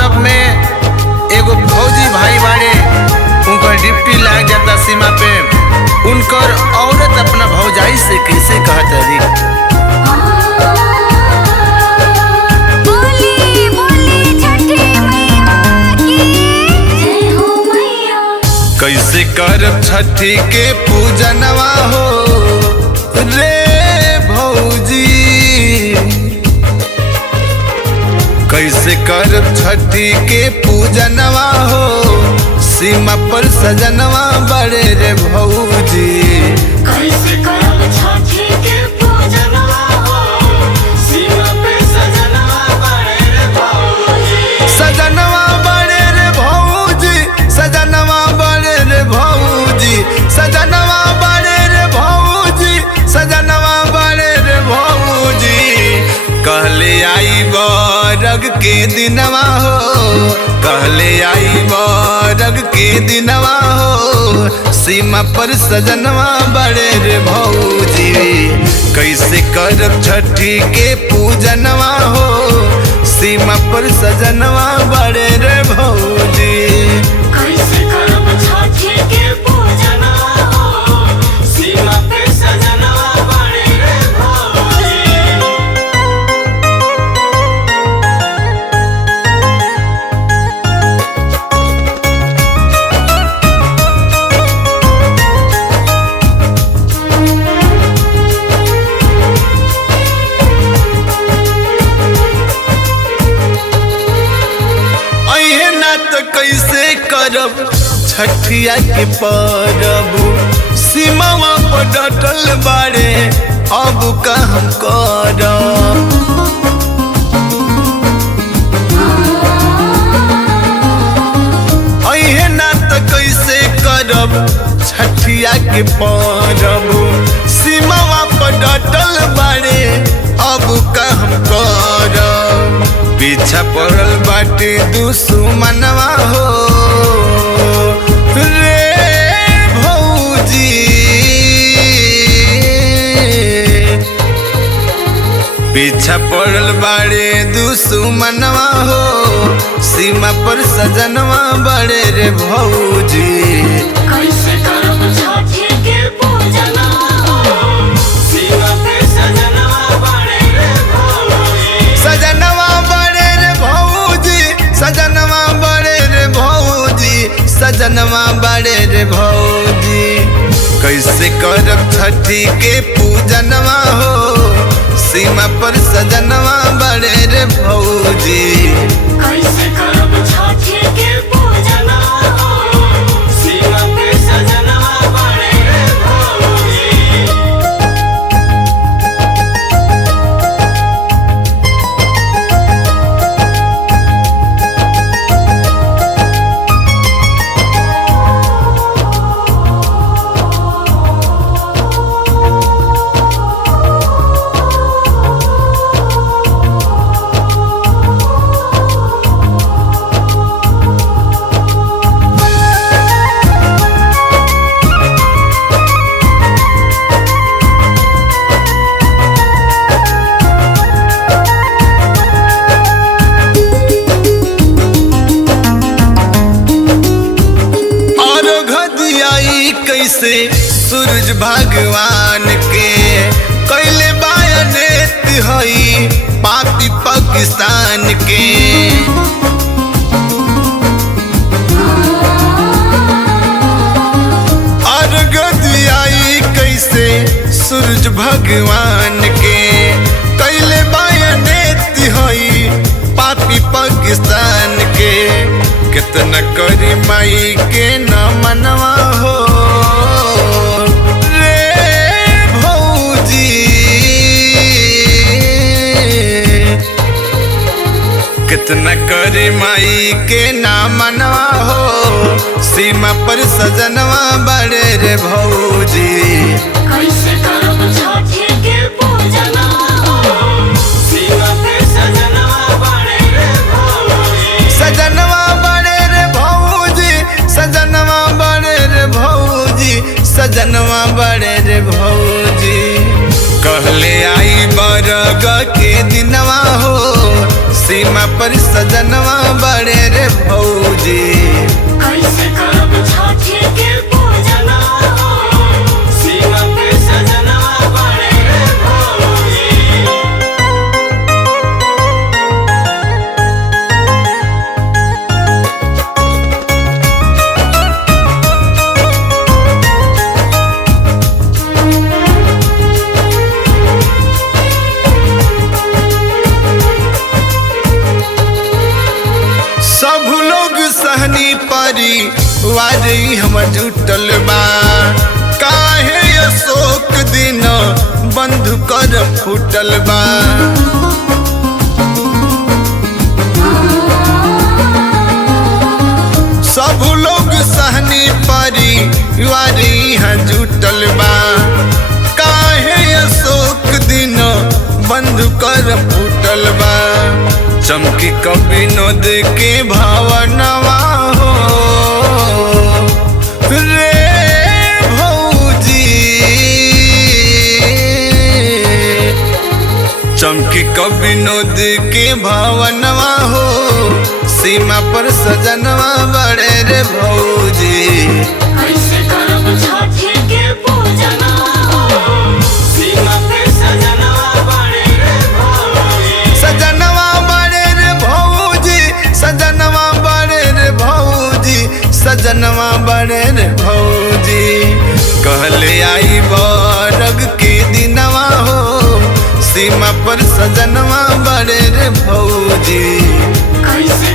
तरफ में एगो फौजी भाई बाड़े, उनकर ड्यूटी लाग जाता सीमा पे। उनकर औरत अपना भौजाई से कैसे कहत रही, कैसे करब छठी के पूजनवा हो रे भौजी, कैसे करब छठी के पूजनवा हो, सीमा पर सजनवा बड़े रे भौजी। कैसे करब छठी के पूजनवा हो, सीमा पे सजनवा बड़े रे भौजी। सजनवा बड़े रे भौजी, सजनवा बड़े रे भौजी, सजनवा बड़े रे भौजी, सजनवा बड़े रे भौजी। कहले आई बरग के दिनवा हो, कहले आई बरग के दिनवा हो, सीमा पर सजनवा बड़े रे भौजी। कैसे करब छठी के पूजनवा हो, सीमा पर सजनवा बड़े रे भौजी। कैसे करब छठी के पूजनवा हो, सीमा पे सजनवा बड़े रे भौजी। कैसे करब छठिया के परब, सीमावा पर डटल बाड़े अब का हम करब। अहे ना त कैसे करब छठिया के परब, सीमावा पर डटल बाड़े अब का हम करब। पीछा पड़ल बाटे दुश्मनवा हो रे भौजी, पीछा पड़ल बाड़े दुश्मनवा हो, सीमा पर सजनवा बड़े रे भौजी। कैसे करब छठी के पूजनवा हो, सीमा पे सजनवा बड़े रे भौजी। सजनवा बड़े रे भौजी, सजनवा बड़े रे भौजी, सजनवा बड़े रे भौजी। कैसे करब छठी के पूजनवा हो, सीमा पर सजनवा बड़े रे भौजी। कैसे करब छठी के पूजनवा हो, सीमा पे सजनवा बड़े रे भौजी। कैसे सूरज भगवान के कैले बायनेत हई पापी पाकिस्तान के। अर्घ दियाई कैसे सूरज भगवान के कैले बायनेत हई पापी पाकिस्तान के। कितना करी माई के न मनवा हो रे भौजी, कितना करी माई के न मनवा हो, सीमा पर सजनवा बड़े रे भौजी। कैसे करब छठी के पूजनवा हो, सीमा पे सजनवा बड़े रे भौजी। सजनवा बड़े रे भौजी, सजनवा बड़े रे भौजी, सजनवा बड़े रे भौजी। कहले आई बरग के दिनवा हो, सीमा पर सजनवा बड़े सहनी परिवार हम जुटल बा काहे अशोक दिन बंधु कर फूटल बा सब लोग सहनी परिवार यहाँ जुटल बा काहे अशोक दिन बंधु कर फूटल बा चमकी कवि नद के भावनवा हो रे भौजी चमकी कवि नद के भावनवा हो सीमा पर सजनवा बड़े रे भौजी कैसे करब छठी के पूजना सीमा पे सजनवा बड़े रे भौजी सजनवा बड़े रे भौजी सजनवा बड़े रे भौजी सजनवा बड़े रे भौजी कहले आई बरग के दिनवा हो सीमा पर सजनवा बड़े रे भौजी कैसे